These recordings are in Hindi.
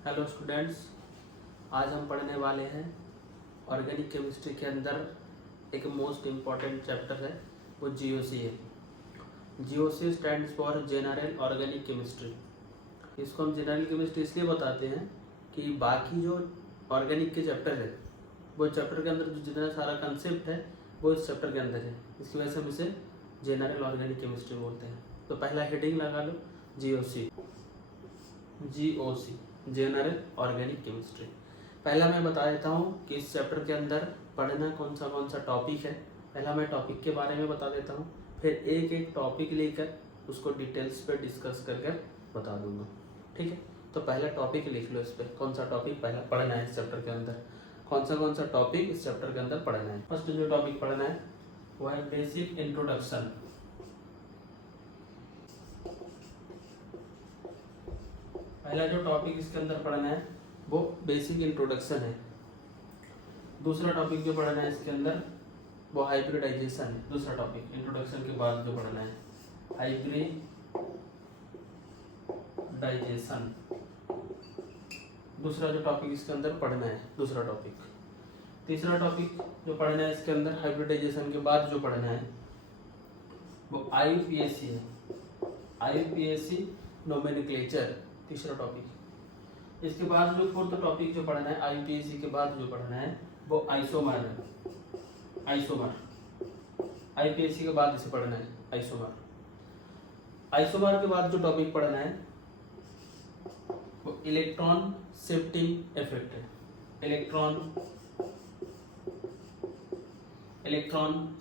हेलो स्टूडेंट्स, आज हम पढ़ने वाले हैं ऑर्गेनिक केमिस्ट्री के अंदर एक मोस्ट इम्पॉर्टेंट चैप्टर है, वो जीओसी है। GOC stands for general organic chemistry. इसको हम जनरल केमिस्ट्री इसलिए बताते हैं कि बाकी जो ऑर्गेनिक के चैप्टर है वो चैप्टर के अंदर जो जितना सारा कंसेप्ट है वो इस चैप्टर के अंदर है, इसकी वजह से हम इसे जनरल ऑर्गेनिक केमिस्ट्री बोलते हैं। तो पहला हेडिंग लगा लो, GOC. GOC general organic chemistry. पहला मैं बता देता हूँ कि इस चैप्टर के अंदर पढ़ना कौन सा टॉपिक है। पहला मैं टॉपिक के बारे में बता देता हूँ, फिर एक एक टॉपिक लेकर उसको डिटेल्स पे डिस्कस करके बता दूंगा, ठीक है। तो पहला टॉपिक लिख लो, इस पर कौन सा टॉपिक पहला पढ़ना है इस चैप्टर के अंदर, कौन सा टॉपिक इस चैप्टर के अंदर पढ़ना है। फर्स्ट जो टॉपिक पढ़ना है वो है बेसिक इंट्रोडक्शन। पहला जो टॉपिक इसके अंदर पढ़ना है वो बेसिक इंट्रोडक्शन है। दूसरा टॉपिक जो पढ़ना है इसके अंदर वो हाइब्रिडाइजेशन है। दूसरा टॉपिक इंट्रोडक्शन के बाद जो पढ़ना है हाइब्रिडाइजेशन। दूसरा जो टॉपिक इसके अंदर पढ़ना है, दूसरा टॉपिक। तीसरा टॉपिक जो पढ़ना है इसके अंदर हाइब्रिडाइजेशन के बाद जो पढ़ना है वो आईयूपीएसी है। आईयूपीएसी नोमेनक्लेचर, तीसरा टॉपिक। इसके बाद जो फोर्थ टॉपिक जो पढ़ना है आईयूपीएसी के बाद जो पढ़ना है वो आइसोमर है। आइसोमर आईयूपीएसी के बाद इसे पढ़ना है आइसोमर। आइसोमर के बाद जो टॉपिक पढ़ना है वो इलेक्ट्रॉन शिफ्टिंग इफेक्ट है। Electron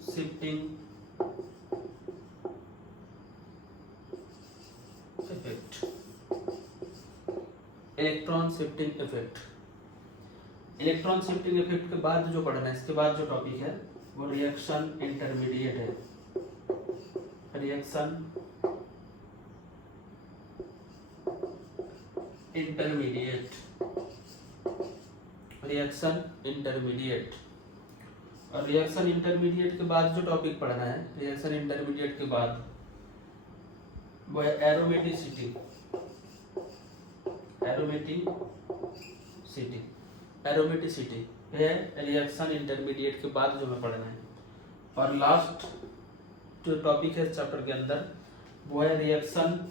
shifting effect. Electron shifting effect. Electron shifting effect के बाद जो पढ़ना है, इसके बाद जो टॉपिक है वो रिएक्शन इंटरमीडिएट है। Reaction intermediate. Reaction intermediate. और रिएक्शन इंटरमीडिएट के बाद जो टॉपिक पढ़ना है, रिएक्शन इंटरमीडिएट के बाद वो है एरोमेटिसिटी। एरोमेटिसिटी है रिएक्शन इंटरमीडिएट के बाद जो हमें पढ़ना है। और लास्ट जो टॉपिक है इस चैप्टर के अंदर वो है रिएक्शन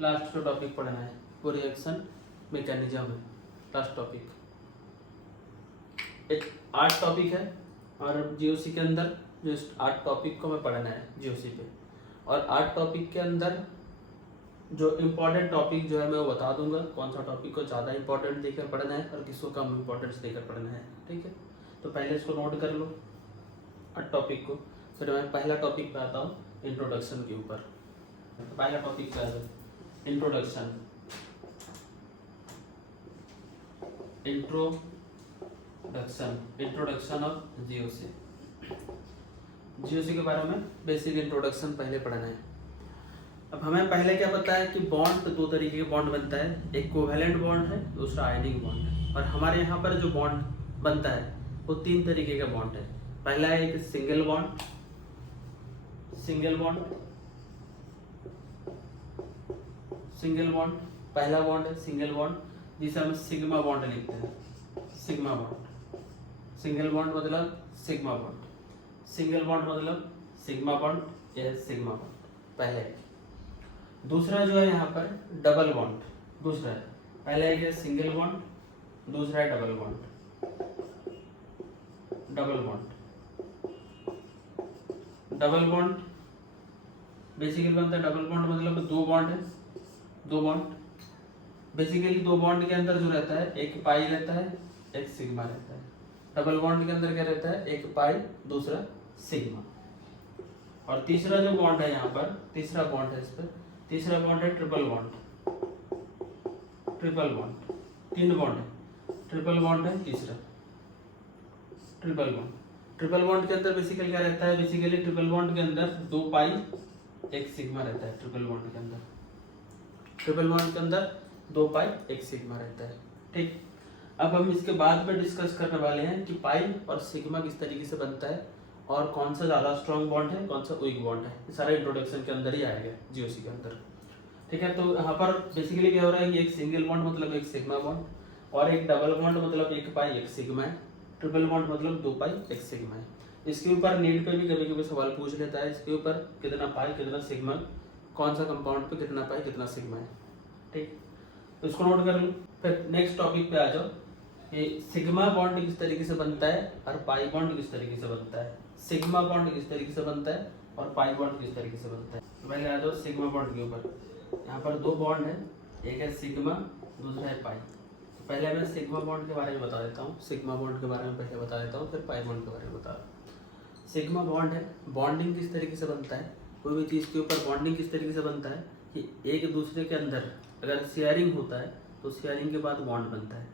लास्ट जो टॉपिक पढ़ना है वो रिएक्शन मैकेनिज्म है। Last topic. एक 8 टॉपिक है और जीओसी के अंदर जो 8 टॉपिक को हमें पढ़ना है जीओसी पे। और 8 टॉपिक के अंदर जो इम्पोर्टेंट टॉपिक जो है मैं वो बता दूंगा, कौन सा टॉपिक को ज़्यादा इंपॉर्टेंट देकर पढ़ना है और किसको कम इंपॉर्टेंस देकर पढ़ना है, ठीक है। तो पहले इसको नोट कर लो 8 टॉपिक को, फिर मैं पहला टॉपिक पे आता हूँ इंट्रोडक्शन के ऊपर। तो पहला टॉपिक क्या है? Introduction of GOC. जीओसी के बारे में बेसिक इंट्रोडक्शन पहले पढ़ना है। अब हमें पहले क्या पता है कि बॉन्ड 2 तरीके के बॉन्ड बनता है, एक कोवेलेंट बॉन्ड है, दूसरा आयनिक बॉन्ड है। और हमारे यहाँ पर जो बॉन्ड बनता है वो 3 तरीके का बॉन्ड है। पहला है एक सिंगल बॉन्ड पहला बॉन्ड है सिंगल बॉन्ड, जिसे हम सिग्मा बॉन्ड लिखते हैं। Sigma bond. सिंगल बॉन्ड मतलब सिग्मा बॉन्ड, सिंगल बॉन्ड मतलब सिग्मा बॉन्ड, यह सिग्मा बॉन्ड पहले। दूसरा जो है यहाँ पर डबल बॉन्ड। दूसरा है, पहले है सिंगल बॉन्ड, दूसरा है double bond. Double bond basically बनता है, डबल बॉन्ड मतलब 2 बॉन्ड है। 2 बॉन्ड बेसिकली 2 बॉन्ड के अंदर जो रहता है एक पाई रहता है, एक सिग्मा रहता है। डबल बॉन्ड के अंदर क्या रहता है? एक पाई, दूसरा सिग्मा। और तीसरा जो बॉन्ड है यहाँ पर, तीसरा बॉन्ड है इस पर, तीसरा बॉन्ड है ट्रिपल बॉन्ड। 3 बॉन्ड है, ट्रिपल बॉन्ड है तीसरा, ट्रिपल बॉन्ड के अंदर बेसिकली क्या रहता है? बेसिकली ट्रिपल बॉन्ड के अंदर 2 पाई एक सिग्मा रहता है। ट्रिपल बॉन्ड के अंदर 2 पाई एक सिग्मा रहता है, ठीक। अब हम इसके बाद में डिस्कस करने वाले हैं कि पाई और सिग्मा किस तरीके से बनता है और कौन सा ज़्यादा स्ट्रॉन्ग बॉन्ड है, कौन सा वीक बॉन्ड है, ये सारा इंट्रोडक्शन के अंदर ही आएगा जीओसी के अंदर। ठीक है, तो यहाँ पर बेसिकली क्या हो रहा है कि एक सिंगल बॉन्ड मतलब एक सिग्मा बॉन्ड, और एक डबल बॉन्ड मतलब एक पाई एक सिग्मा है, ट्रिपल बॉन्ड मतलब 2 पाई एक सिग्मा है। इसके ऊपर नीट पे भी कभी कभी सवाल पूछ लेता है, इसके ऊपर कितना पाई कितना सिग्मा, कौन सा कंपाउंड पे कितना पाई कितना सिग्मा है। ठीक, तो इसको नोट कर लो। फिर नेक्स्ट टॉपिक पे आ जाओ कि सिग्मा बॉन्ड किस तरीके से बनता है और पाई बॉन्ड किस तरीके से बनता है। सिग्मा बॉन्ड किस तरीके से बनता है और पाई बॉन्ड किस तरीके से बनता है। तो पहले आ जाओ सिग्मा बॉन्ड के ऊपर। यहाँ पर 2 बॉन्ड है, एक है सिग्मा दूसरा है पाई। तो पहले मैं सिग्मा बॉन्ड के बारे में बता देता हूँ, सिग्मा बॉन्ड के बारे में पहले बता देता हूँ, फिर पाई बॉन्ड के बारे में बता रहा हूँ। सिग्मा बॉन्ड है, बॉन्डिंग किस तरीके से बनता है, कोई भी चीज़ के ऊपर बॉन्डिंग किस तरीके से बनता है कि एक दूसरे के अंदर अगर शेयरिंग होता है तो शेयरिंग के बाद बॉन्ड बनता है।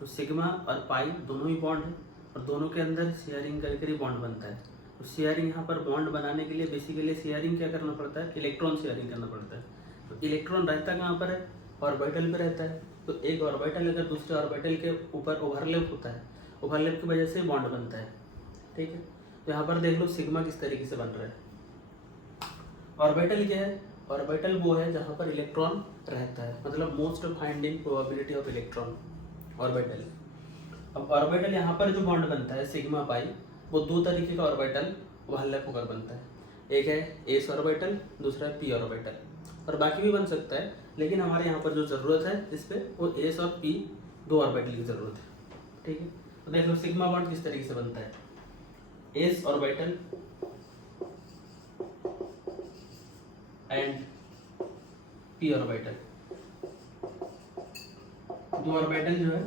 तो सिग्मा और पाई दोनों ही बॉन्ड है और दोनों के अंदर शेयरिंग करके ही बॉन्ड बनता है। तो शेयरिंग यहाँ पर बॉन्ड बनाने के लिए बेसिकली शेयरिंग क्या करना पड़ता है, इलेक्ट्रॉन शेयरिंग करना पड़ता है। तो इलेक्ट्रॉन रहता कहाँ पर है, ऑर्बिटल पे रहता है। तो एक ऑर्बिटल अगर दूसरे ऑर्बिटल के ऊपर ओवरलैप होता है, ओवरलैप की वजह से बॉन्ड बनता है। ठीक है, तो यहाँ पर देख लो सिग्मा किस तरीके से बन रहा है। ऑर्बिटल क्या है, ऑर्बिटल वो है जहाँ पर इलेक्ट्रॉन रहता है, मतलब most finding probability of electron orbital. अब ऑर्बिटल यहाँ पर जो बॉन्ड बनता है सिग्मा पाई, वो 2 तरीके का ऑर्बिटल ओवरलैप होकर बनता है। एक है एस ऑर्बिटल, दूसरा है पी ऑर्बिटल, और बाकी भी बन सकता है, लेकिन हमारे यहाँ पर जो ज़रूरत है इस पर वो एस और पी 2 ऑर्बिटल की ज़रूरत है। ठीक है, तो देख लो सिग्मा बॉन्ड किस तरीके से बनता है। S orbital and P orbital, 2 orbital जो है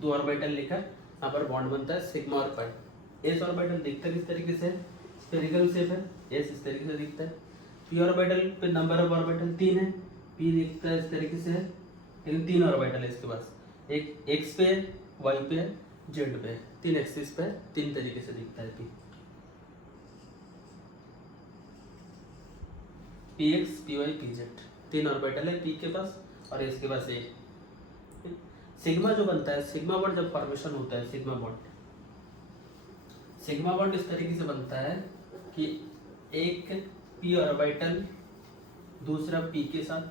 2 ऑर्बिटल लेकर यहाँ पर बॉन्ड बनता है सिग्मा और पाई। एस ऑर्बिटल दिखता है किस तरीके से, स्फेरिकल शेप है, एस इस तरीके से दिखता है। पी ऑर्बिटल पे नंबर ऑफ ऑर्बिटल 3 है, पी दिखता है इस तरीके से है, लेकिन 3 ऑर्बिटल है इसके पास, एक एक्स पे है, वाई पे है, जेड पे है, 3 एक्सिस पे 3 तरीके से दिखता है p. P x p y p z 3 orbital है पी के पास और एस के पास एक। सिग्मा जो बनता है, सिग्मा बॉन्ड जब फॉर्मेशन होता है, सिग्मा बॉन्ड इस तरीके से बनता है कि एक पी ऑर्बिटल दूसरा पी के साथ,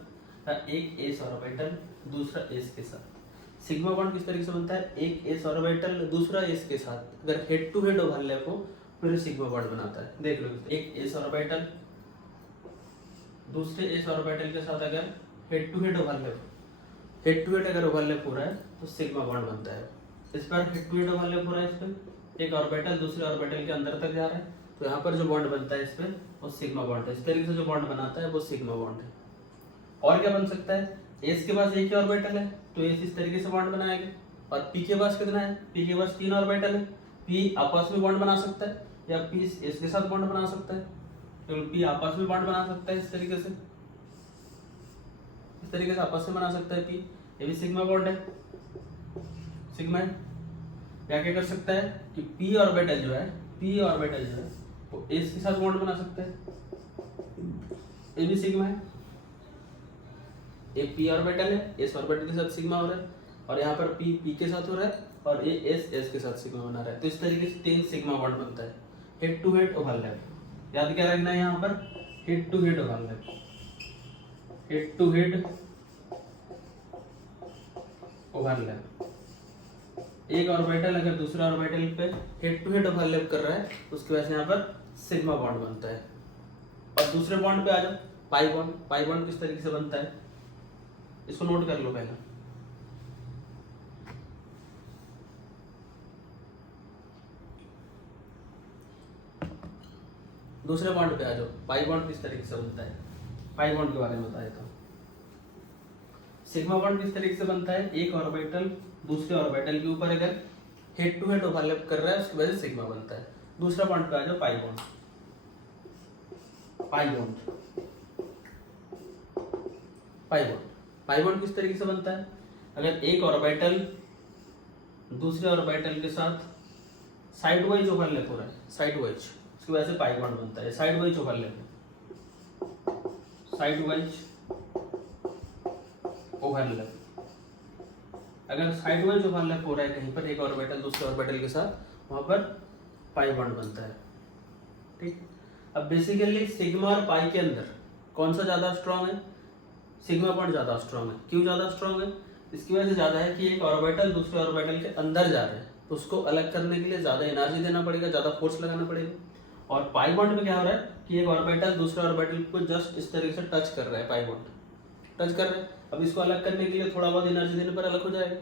एक एस ऑर्बिटल दूसरा एस के साथ। सिग्मा बॉन्ड किस तरीके से बनता है, एक एस ऑर्बिटल दूसरा एस के साथ अगर हेड टू हेड ओवरलैप हो फिर सिग्मा बॉन्ड बनाता है। देख लो, एक एस ऑर्बिटल दूसरे एस ऑर्बिटल के साथ अगर head to head overlap, head to head अगर ओवरलैप हो रहा है तो सिग्मा बॉन्ड बनता है। इस पर हेड टू हेड ओवरलैप हो रहा है, इस पर एक ऑर्बिटल दूसरे ऑर्बिटल के अंदर तक जा रहा है, तो यहाँ पर जो बॉन्ड बनता है इस पर वो सिग्मा बॉन्ड है। इस तरीके से जो बॉन्ड बनाता है वो सिग्मा बॉन्ड है। और क्या बन सकता है, एस के पास एक ही ऑर्बिटल है तो एस इस तरीके से बॉन्ड बनाएगा, और पी के पास कितना है, पी के पास 3 ऑर्बिटल है, पी आपस में बॉन्ड बना सकता है या पी एस के साथ बॉन्ड बना सकता है, तो पी आपस में बॉन्ड बना सकता है इस तरीके से, इस तरीके से आपस में बना सकता है पी, ये भी सिग्मा बॉन्ड है, सिग्मा है। या क्या कर सकता है कि पी ऑर्बिटल जो है वो एस के साथ बॉन्ड बना सकता है, ये भी सिग्मा है। एक पी ऑर्बिटल है, एस ऑर्बिटल के साथ सिग्मा हो रहा है, और यहाँ पर पी के साथ हो रहा है, और ये एस के साथ सिग्मा बना रहा है। तो इस तरीके से 3 सिग्मा बॉन्ड बनता है, हेड टू हेड ओवरलैप। याद क्या रखना है यहाँ पर, head to head overlap, head to head overlap. एक ऑर्बिटल अगर दूसरे ऑर्बिटल पे हेड टू हेड ओवरलैप कर रहा है उसकी वजह से यहाँ पर सिग्मा बॉन्ड बनता है। और दूसरे बॉन्ड पे आ जाओ, पाई बॉन्ड। पाई बॉन्ड किस तरीके से बनता है, इसको नोट कर लो पहले। दूसरे बॉन्ड पे आ जाओ, पाई बॉन्ड किस तरीके से बनता है, पाई बॉन्ड के बारे में बता देता हूँ। सिग्मा बॉन्ड किस तरीके से बनता है, एक ऑर्बिटल दूसरे ऑर्बिटल के ऊपर अगर हेड टू हेड ओवरलैप कर रहा है उसकी वजह से सिग्मा बनता है। दूसरा बॉन्ड पे आ जाओ, pi bond. Pi bond pi bond किस तरीके से बनता है, अगर एक ऑर्बिटल दूसरे ऑर्बिटल के साथ साइड वाइज ओवरलैप हो रहा है, साइड वाइज, उसकी वजह से पाई बॉन्ड बनता है। Side wise overlap, side wise overlap, अगर साइड वाइज ओवरलैप हो रहा है कहीं पर एक ऑर्बिटल दूसरे ऑर्बिटल के साथ, वहां पर पाई बॉन्ड बनता है। ठीक। अब बेसिकली सिग्मा और पाई के अंदर कौन सा ज़्यादा स्ट्रांग है? सिग्मा बॉन्ड ज़्यादा स्ट्रांग है। क्यों ज़्यादा स्ट्रांग है? इसकी वजह से ज़्यादा है कि एक ऑर्बिटल दूसरे ऑर्बिटल के अंदर जा रहे हैं, तो उसको अलग करने के लिए ज़्यादा एनर्जी देना पड़ेगा, ज़्यादा फोर्स लगाना पड़ेगा। और पाई बॉन्ड में क्या हो रहा है कि एक ऑर्बिटल दूसरे ऑर्बिटल को जस्ट इस तरीके से टच कर रहा है, पाई बॉन्ड टच कर रहा है। अब इसको अलग करने के लिए थोड़ा बहुत एनर्जी देने पर अलग हो जाएगा।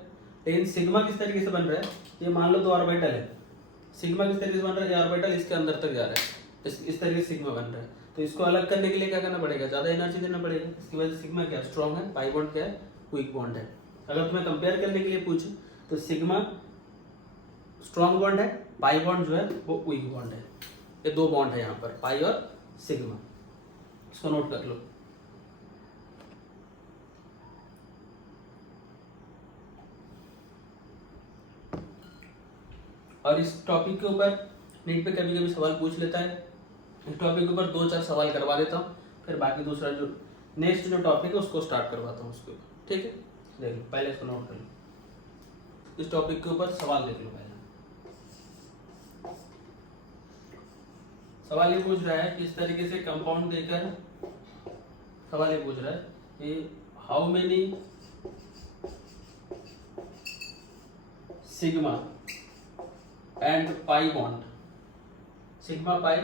लेकिन सिग्मा किस तरीके से बन रहा है? ये मान लो 2 ऑर्बिटल है, सिग्मा किस तरीके से बन रहा है? ये ऑर्बिटल इसके अंदर तक जा रहा है, इस तरीके से सिग्मा बन रहा है। तो इसको अलग करने के लिए क्या करना पड़ेगा? ज़्यादा एनर्जी देना पड़ेगा। इसकी वजह से सिग्मा क्या स्ट्रॉन्ग है, पाई बॉन्ड क्या है वीक बॉन्ड है। अगर तुम्हें कंपेयर करने के लिए पूछे तो सिग्मा स्ट्रॉन्ग बॉन्ड है, पाई बॉन्ड जो है वो वीक बॉन्ड है। ये 2 बॉन्ड है यहाँ पर, पाई और सिग्मा। इसको नोट कर लो। और इस टॉपिक के ऊपर नीट पे कभी कभी सवाल पूछ लेता है। इस टॉपिक के ऊपर 2-4 सवाल करवा देता हूँ, फिर बाकी दूसरा जो नेक्स्ट जो टॉपिक है उसको स्टार्ट करवाता हूँ उसके ऊपर। ठीक है, देख लो पहले इसको नोट कर लो। इस टॉपिक के ऊपर सवाल देख लो। पहले सवाल ये पूछ रहा है कि इस तरीके से कंपाउंड देकर सवाल ये पूछ रहा है कि how many sigma and pi bond, sigma pi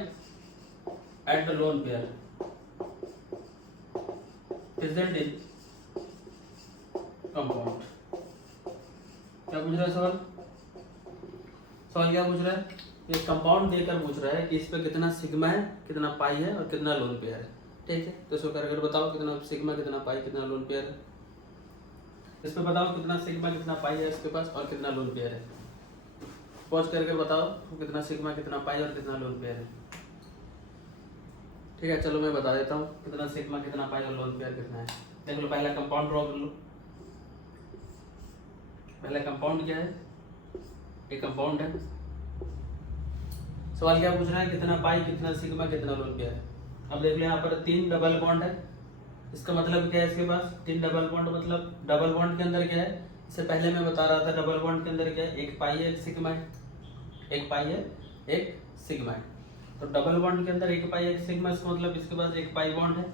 and lone pair present in compound. क्या पूछ रहा है सवाल? सवाल क्या पूछ रहा है? ये कंपाउंड देकर पूछ रहा है कि इस पे कितना सिग्मा है, कितना पाई है और कितना लोन पेयर है। ठीक है, तो इसको करके बताओ कितना सिग्मा, कितना पाई, कितना लोन पेयर है। इस पे बताओ कितना सिग्मा, कितना पाई है इसके पास और कितना लोन पेयर है। पॉज करके बताओ कितना सिग्मा, कितना पाई और कितना लोन पेयर है। ठीक है, चलो मैं बता देता हूँ कितना सिग्मा, कितना पाई और लोन पेयर कितना है। देख लो, पहला कंपाउंड ड्रॉ कर लो। पहला कंपाउंड क्या है? एक कंपाउंड है। सवाल क्या पूछ रहा है? कितना पाई, कितना सिग्मा, कितना लोन पेयर है। अब देख लो यहाँ पर 3 डबल बॉन्ड है। इसका मतलब क्या है? इसके पास 3 डबल बॉन्ड, मतलब डबल बॉन्ड के अंदर क्या है? इससे पहले मैं बता रहा था डबल बॉन्ड के अंदर क्या है? एक पाई है, एक सिग्मा है। एक पाई है, एक सिग्मा है। तो डबल बॉन्ड के अंदर एक पाई एक सिग्मा, इसका मतलब इसके पास एक पाई बॉन्ड है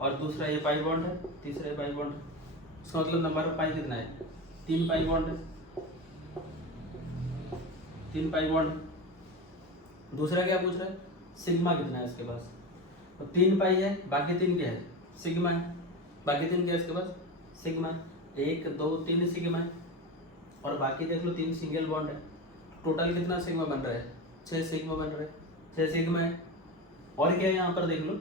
और दूसरा ये पाई बॉन्ड है, तीसरा ये पाई बॉन्ड है। इसका मतलब नंबर ऑफ पाई कितना है? 3 पाई बॉन्ड है, 3 पाई बॉन्ड। दूसरा क्या पूछ रहा है? सिग्मा कितना है इसके पास? तो 3 पाई है, बाकी 3 क्या है? सिग्मा है। बाकी 3 क्या है इसके पास? सिग्मा है। 1 2 3 सिग्मा है और बाकी देख लो 3 सिंगल बॉन्ड है। टोटल कितना सिग्मा बन रहा है? 6 सिग्मा बन रहा है। 6 सिग्मा है। और क्या है यहाँ पर देख लो,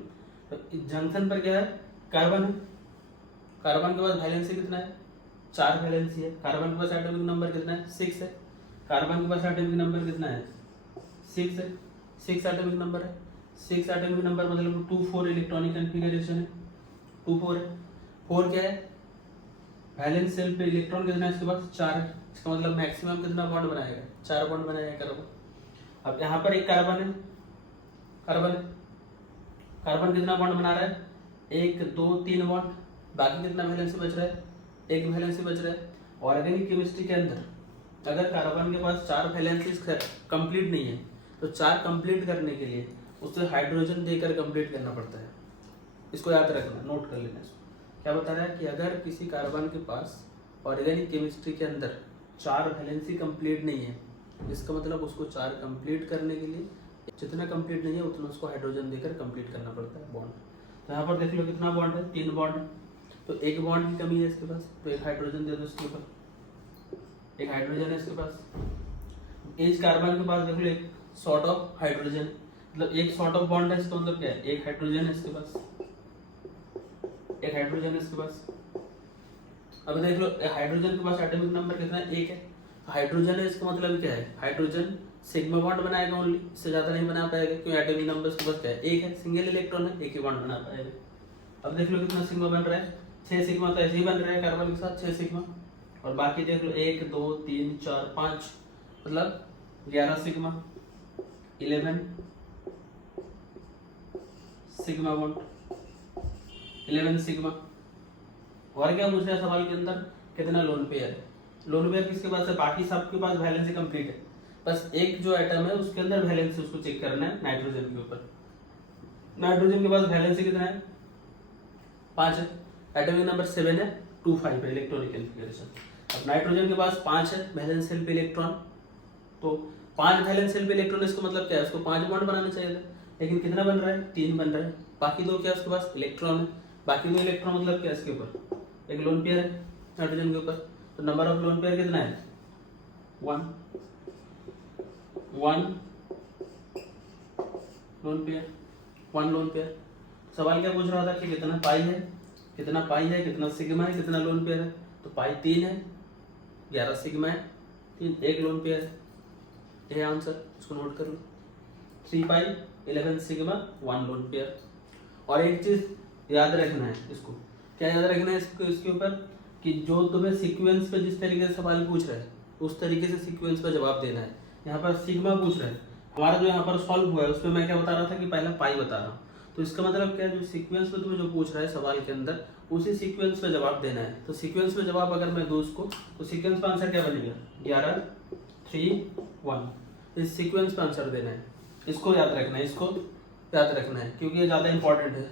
तो जंक्शन पर क्या है? कार्बन है। कार्बन के पास वैलेंसी कितना है? 4 वैलेंसी है। कार्बन के पास एटॉमिक नंबर कितना है? 6 है। कार्बन के पास एटॉमिक नंबर कितना है? 6 है। 6 एटॉमिक नंबर है। 6 एटॉमिक नंबर मतलब 2-4 इलेक्ट्रॉनिक कॉन्फ़िगरेशन है। 2-4 है। 4 क्या है? वैलेंस शेल पे इलेक्ट्रॉन कितना है इसके पास? 4 है। इसका मतलब मैक्सिमम कितना बॉन्ड बनाएगा? 4 बॉन्ड बनाएगा कार्बन। अब यहाँ पर एक कार्बन है, कार्बन है। कार्बन कितना बॉन्ड बना रहा है? 1 2 3 बॉन्ड। बाकी कितना वैलेंसी बच रहा है? 1 वैलेंसी बच रहा है। ऑर्गेनिक केमिस्ट्री के अंदर अगर कार्बन के पास 4 वैलेंसी कंप्लीट नहीं है तो 4 कंप्लीट करने के लिए उसे हाइड्रोजन देकर कंप्लीट करना पड़ता है। इसको याद रखना, नोट कर लेना। इसको क्या बता रहा है कि अगर किसी कार्बन के पास ऑर्गेनिक केमिस्ट्री के अंदर 4 वैलेंसी कंप्लीट नहीं है, इसका मतलब उसको 4 कंप्लीट करने के लिए जितना कंप्लीट नहीं है उतना उसको हाइड्रोजन देकर कंप्लीट करना पड़ता है बॉन्ड। तो यहाँ पर देख लो कितना बॉन्ड है? 3 बॉन्ड है। तो 1 बॉन्ड की कमी है इसके पास, तो 1 हाइड्रोजन दे दो इसके ऊपर। 1 हाइड्रोजन है इसके पास। इस कार्बन के पास देख लो एक सॉर्ट ऑफ हाइड्रोजन, मतलब एक सॉर्ट ऑफ बॉन्ड है। इसका मतलब क्या है? 1 हाइड्रोजन है इसके पास, 1 हाइड्रोजन है इसके पास। अब देख लो हाइड्रोजन के पास एटॉमिक नंबर कितना है? 1 है। तो हाइड्रोजन है, इसका मतलब क्या है? हाइड्रोजन सिग्मा बॉन्ड बनाएगा ओनली, इससे ज्यादा नहीं बना पाएगा क्योंकि एटॉमिक नंबर इसके पास क्या है? 1 है। सिंगल इलेक्ट्रॉन है, 1 ही बॉन्ड बना पाएगा। अब देख लो कितना सिग्मा बन रहा है? 6 सिग्मा। तो ऐसे ही बन रहा है कार्बन के साथ 6 सिग्मा। और बाकी देख लो 1 2 3 4 5 मतलब 11 सिग्मा, 11 सिग्मा बॉन्ड, 11 सिग्मा। और क्या पूछ रहा है सवाल के अंदर? कितना लोन पेयर है? लोन पेयर किसके पास है? बाकी सबके पास वैलेंसी कंप्लीट है, बस एक जो एटम है उसके अंदर वैलेंसी उसको चेक करना है नाइट्रोजन के ऊपर। नाइट्रोजन के पास वैलेंसी कितना है, 5 है। एटॉमिक नंबर 7 है, 2 5 है इलेक्ट्रॉनिक कॉन्फ़िगरेशन। अब नाइट्रोजन के पास 5 है वैलेंस शेल पे इलेक्ट्रॉन, तो 5 वैलेंस शेल पे इलेक्ट्रॉन, इसका मतलब क्या है, उसको 5 बॉन्ड बनाना चाहिए था, लेकिन कितना बन रहा है, 3 बन रहा है। बाकी 2 क्या उसके पास इलेक्ट्रॉन है, बाकी 2 इलेक्ट्रॉन मतलब क्या है, इसके ऊपर एक लोन पेयर है नाइट्रोजन के ऊपर, तो नंबर ऑफ लोन पेयर कितना है, 1 लोन पेयर, 1 लोन पेयर। सवाल क्या पूछ रहा था कि कितना पाई है, कितना पाई है, कितना सिग्मा है, कितना लोन पेयर है, तो पाई 3 है, 11 सिग्मा है, 3 एक लोन पेयर है, ये आंसर, इसको नोट कर लो। 3 पाई 11 सिग्मा 1 लोन पेयर। और एक चीज याद रखना है, इसको क्या याद रखना है, इसको इसके ऊपर कि जो तुम्हें सीक्वेंस पे जिस तरीके से सवाल पूछ रहा है उस तरीके से सीक्वेंस पर जवाब देना है। यहाँ पर सिग्मा पूछ रहा है, हमारा जो यहाँ पर सॉल्व हुआ है उसमें मैं क्या बता रहा था कि पहले पाई बता रहा हूँ, तो इसका मतलब क्या है, जो सीक्वेंस पे तुम्हें जो पूछ रहा है सवाल के अंदर उसी सीक्वेंस पे जवाब देना है। तो सीक्वेंस में जवाब अगर मैं दूँ उसको, तो सीक्वेंस का आंसर क्या बनेगा, 11 3 1, इस सीक्वेंस पे आंसर देना है। इसको याद रखना है, इसको याद रखना है, क्योंकि ये ज़्यादा इंपॉर्टेंट है।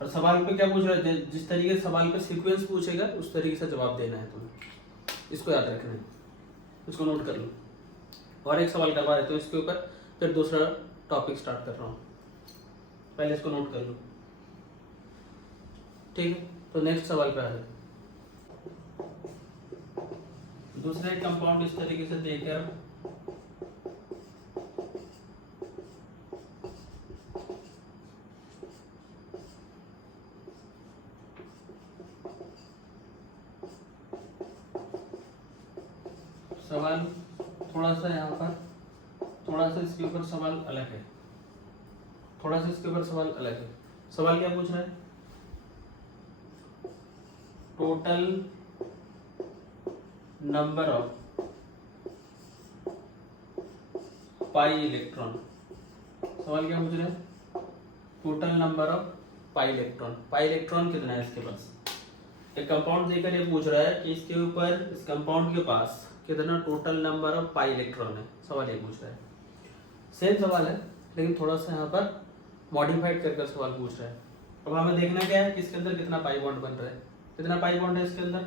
और सवाल पे क्या पूछ रहा है, जिस तरीके से सवाल पे सीक्वेंस पूछेगा उस तरीके से जवाब देना है तुम्हें, इसको याद रखना है, इसको नोट कर लो। और एक सवाल करवा देते हो इसके ऊपर, फिर दूसरा टॉपिक स्टार्ट कर रहा हूँ, पहले इसको नोट कर लो, ठीक है। तो नेक्स्ट सवाल पे आ जाए। दूसरा एक कंपाउंड इस तरीके से देकर सवाल थोड़ा सा यहाँ पर, थोड़ा सा इसके ऊपर सवाल अलग है, थोड़ा सा इसके ऊपर सवाल अलग है। सवाल क्या पूछ रहा है, total number of pi electron, सवाल क्या पूछ रहा है, total number of pi electron, pi electron कितना है इसके पास। एक कंपाउंड देकर ये पूछ रहा है कि इसके ऊपर, इस कंपाउंड के पास कितना total number of pi electron है, सवाल ये पूछ रहा है। सेम सवाल है लेकिन थोड़ा सा यहाँ पर मॉडिफाइड करके सवाल पूछ रहा है। अब हमें देखना क्या है कि इसके अंदर कितना पाई बॉन्ड बन रहा है, कितना पाई बॉन्ड है इसके अंदर,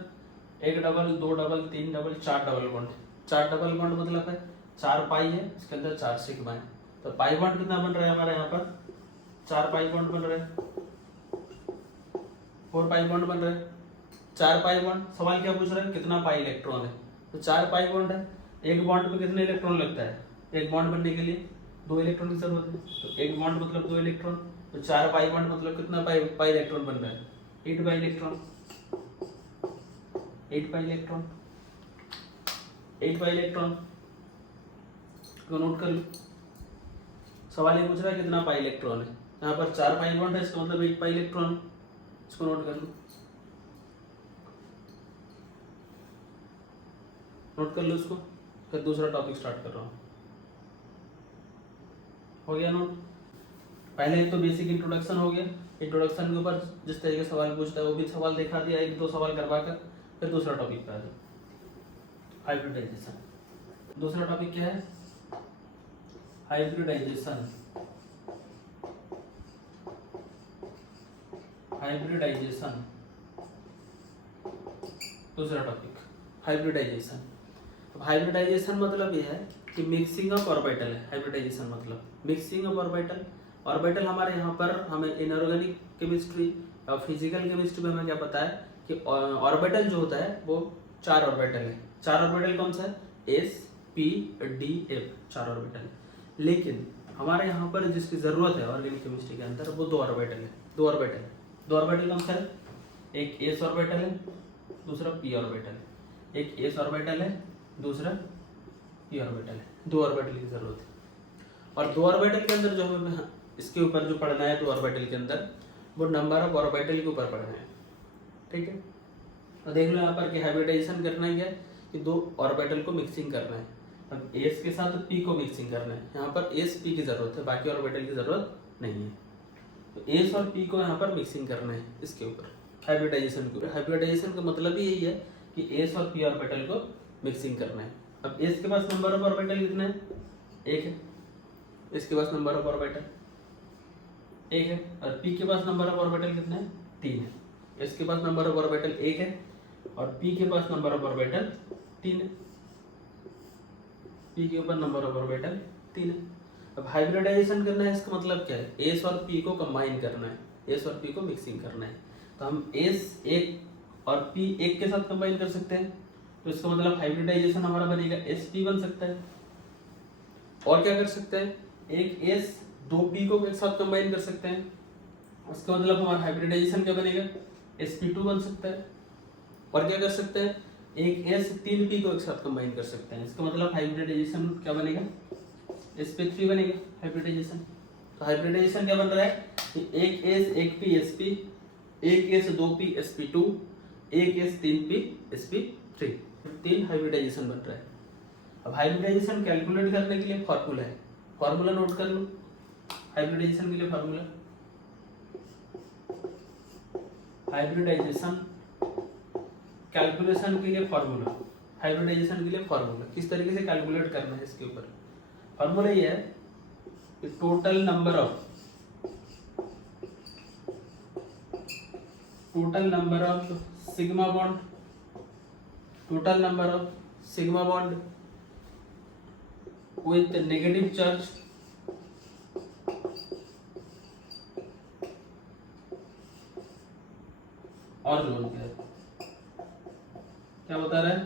1 double 2 double 3 double 4 double bond. 4 double bond मतलब है 4 पाई है, इसके अंदर 4 सिग्मा है, तो पाई बॉन्ड कितना बन रहा है हमारे यहाँ पर, 4 पाई बॉन्ड बन रहा है, 4 पाई बॉन्ड बन रहा है, 4 पाई बॉन्ड। सवाल क्या पूछ रहा है, कितना पाई इलेक्ट्रॉन है, तो 4 पाई बॉन्ड है, एक बॉन्ड पे कितने इलेक्ट्रॉन लगता है, एक बॉन्ड बनने के लिए 2 इलेक्ट्रॉन की जरूरत है, तो एक बॉन्ड मतलब 2 इलेक्ट्रॉन, तो 4 पाई बॉन्ड मतलब कितना पाई इलेक्ट्रॉन बन रहा है, 8 pi electron, 8 pi electron, 8 pi electron को नोट कर लो। सवाल ये पूछ रहा है कितना पाई इलेक्ट्रॉन है, यहाँ पर 4 पाई बॉन्ड है, इसका मतलब 8 पाई इलेक्ट्रॉन, इसको नोट कर लो, नोट कर लो इसको। फिर दूसरा टॉपिक स्टार्ट कर रहा हूँ, हो गया नोट। पहले तो बेसिक इंट्रोडक्शन हो गया, इंट्रोडक्शन के ऊपर जिस तरीके से सवाल पूछता है वो भी सवाल दिखा दिया, 1-2 सवाल करवा कर फिर दूसरा टॉपिक पे आ जाओ, हाइब्रिडाइजेशन। दूसरा टॉपिक क्या है, हाइब्रिडाइजेशन। हाइब्रिडाइजेशन दूसरा टॉपिक, हाइब्रिडाइजेशन। अब हाइब्रिडाइजेशन मतलब ये है कि मिक्सिंग ऑफ ऑर्बिटल है, हाइब्रिडाइजेशन मतलब मिक्सिंग ऑफ ऑर्बिटल। ऑर्बिटल हमारे यहाँ पर हमें इनऑर्गेनिक केमिस्ट्री और फिजिकल केमिस्ट्री में हमें क्या पता है कि ऑर्बिटल जो होता है वो 4 ऑर्बिटल है। 4 ऑर्बिटल कौन सा है, S P D F, 4 orbital है। लेकिन हमारे यहाँ पर जिसकी ज़रूरत है ऑर्गेनिक केमिस्ट्री के अंदर वो 2 ऑर्बिटल है, 2 ऑर्बिटल है। 2 ऑर्बिटल कौन सा है, एक S ऑर्बिटल है, दूसरा P ऑर्बिटल है। एक S ऑर्बिटल है, दूसरा P ऑर्बिटल है, 2 ऑर्बिटल की ज़रूरत है। और 2 ऑर्बिटल के अंदर जो हमें इसके ऊपर जो पढ़ना है 2 ऑर्बिटल के अंदर, वो नंबर ऑफ ऑर्बिटल के ऊपर पढ़ना है, ठीक है। तो देख लो यहाँ पर कि हाइब्रिडाइजेशन करना है क्या, कि 2 ऑर्बिटल को मिक्सिंग करना है। अब S के साथ P को मिक्सिंग करना है, यहाँ पर S P की ज़रूरत है, बाकी ऑर्बिटल की ज़रूरत नहीं है। तो S और P को यहाँ पर मिक्सिंग करना है इसके ऊपर, हाइब्रिडाइजेशन के ऊपर। हाइब्रिडाइजेशन का मतलब ही यही है कि S और P ऑर्बिटल को मिक्सिंग करना है। अब S के पास नंबर ऑफ ऑर्बिटल कितना है, 1 है, इसके पास नंबर ऑफ ऑर्बिटल 1 है, और p के पास नंबर ऑफ ऑर्बिटल कितने हैं? 3 है। s के पास नंबर ऑफ ऑर्बिटल 1 है और p के पास नंबर ऑफ ऑर्बिटल 3 है। p के ऊपर नंबर ऑफ ऑर्बिटल 3 है। अब हाइब्रिडाइजेशन करना है, इसका मतलब क्या है? s और p को कंबाइन करना है, s और p को मिक्सिंग करना है। तो हम s एक और p एक के साथ कंबाइन कर सकते हैं, तो इसका मतलब हाइब्रिडाइजेशन हमारा बनेगा sp बन सकता है। और क्या कर सकते हैं? एक s दो p को एक साथ कंबाइन कर सकते हैं, उसका मतलब हमारा हाइब्रिडाइजेशन क्या बनेगा? sp2 बन सकता है। और क्या कर सकते हैं? एक s तीन p को एक साथ कंबाइन कर सकते हैं, इसका मतलब हाइब्रिडाइजेशन क्या बनेगा? sp3 बनेगा हाइब्रिडाइजेशन। तो हाइब्रिडाइजेशन क्या बन रहा है कि एक s एक p sp, एक s दो p sp2, एक s तीन p sp3, तीन हाइब्रिडाइजेशन बन रहा है। अब हाइब्रिडाइजेशन कैलकुलेट करने के लिए फॉर्मूला है, फॉर्मूला नोट कर लो। हाइब्रिडाइजेशन के लिए फॉर्मूला, हाइब्रिडाइजेशन कैलकुलेशन के लिए फॉर्मूला, हाइब्रिडाइजेशन के लिए फॉर्मूला किस तरीके से कैलकुलेट करना है, इसके ऊपर फॉर्मूला ये है कि total number of sigma bond, total number of sigma bond with negative charge और लोन पेयर। क्या बता रहा है?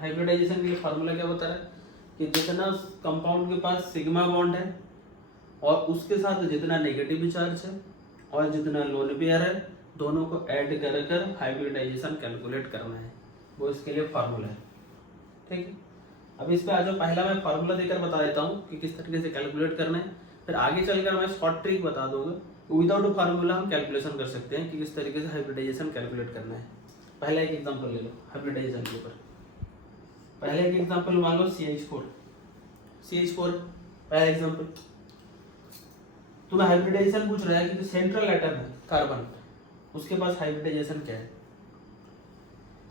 हाइब्रिडाइजेशन के लिए फॉर्मूला क्या बता रहा है कि जितना कंपाउंड के पास सिग्मा बॉन्ड है और उसके साथ जितना नेगेटिव चार्ज है और जितना लोन पेयर है, दोनों को ऐड कर कर हाइब्रिडाइजेशन कैलकुलेट करना है, वो इसके लिए फॉर्मूला है। ठीक है, अब इस पे आ जाओ। पहला मैं फॉर्मूला देकर बता देता हूँ कि किस तरीके से कैलकुलेट करना है, फिर आगे चलकर मैं शॉर्ट ट्रिक बता दूंगा। विदाउट फार्मूला हम कैलकुलेशन कर सकते हैं कि किस तरीके से हाइब्रिडाइजेशन कैलकुलेट करना है। पहला एक एग्जांपल ले लो हाइब्रिडाइजेशन के ऊपर। पहले एक एग्जांपल मान लो CH4 पहला एग्जांपल। तुम्हें हाइब्रिडाइजेशन पूछ रहा है कि जो सेंट्रल एटम है कार्बन, उसके पास हाइब्रिडाइजेशन क्या है,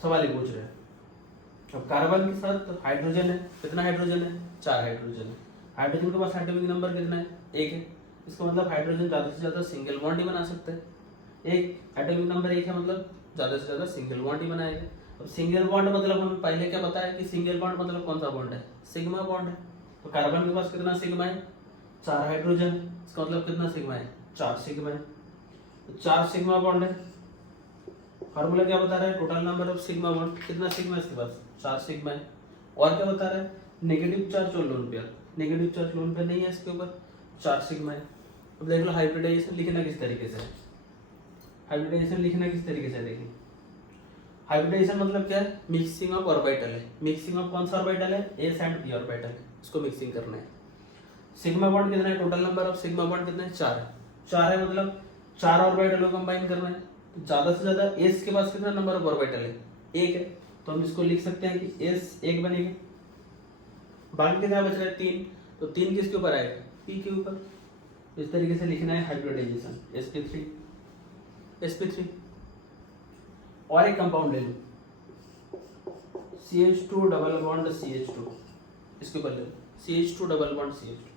सवाल ही पूछ रहे हैं। अब कार्बन के साथ हाइड्रोजन है, कितना हाइड्रोजन है? 4 हाइड्रोजन है। हाइड्रोजन के पास एटॉमिक नंबर कितना है? 1 है। इसका मतलब हाइड्रोजन ज्यादा से ज्यादा सिंगल बॉन्ड ही बना सकता है। एक एटॉमिक नंबर 1 है, मतलब ज्यादा से ज्यादा सिंगल बॉन्ड ही बनाएगा। अब सिंगल बॉन्ड मतलब हम पहले क्या बताया कि सिंगल बॉन्ड मतलब कौन सा बॉन्ड है? सिग्मा बॉन्ड है। तो कार्बन के पास कितना सिग्मा है? 4 हाइड्रोजन, इसका मतलब कितना सिग्मा है? 4 सिग्मा है। तो 4 सिग्मा बॉन्ड है। फार्मूला क्या बता रहा है? Total number of sigma bond, कितना सिग्मा है इसके पास? 4 सिग्मा है। और क्या बता रहा है? नेगेटिव चार्ज और lone pair, negative charge lone pair नहीं है इसके ऊपर, 4 सिग्मा है। अब देख लो हाइब्रिडाइजेशन लिखना किस तरीके से है। हाइब्रिडाइजेशन लिखना किस तरीके से है, देखिए। हाइब्रिडाइजेशन मतलब क्या है? मिक्सिंग ऑफ ऑर्बिटल है। मिक्सिंग ऑफ कौन सा ऑर्बिटल है? s एंड p ऑर्बिटल है, इसको मिक्सिंग करना है। सिग्मा बॉन्ड कितना है? Total number of sigma bond कितना है? 4 है। 4 है मतलब 4 ऑर्बिटल को कंबाइन करना है। तो ज्यादा से ज्यादा s के पास कितना नंबर ऑफ ऑर्बिटल है? 1 है। तो हम इसको लिख सकते हैं कि s 1 बनेगा। बाकी कितना बच रहा है? 3। तो 3 किसके ऊपर आएगा? p के ऊपर। इस तरीके से लिखना है हाइब्रिडाइजेशन, sp3। और एक कंपाउंड ले लो CH2 डबल बॉन्ड CH2, इसके ऊपर ले लो CH2 डबल बॉन्ड CH2।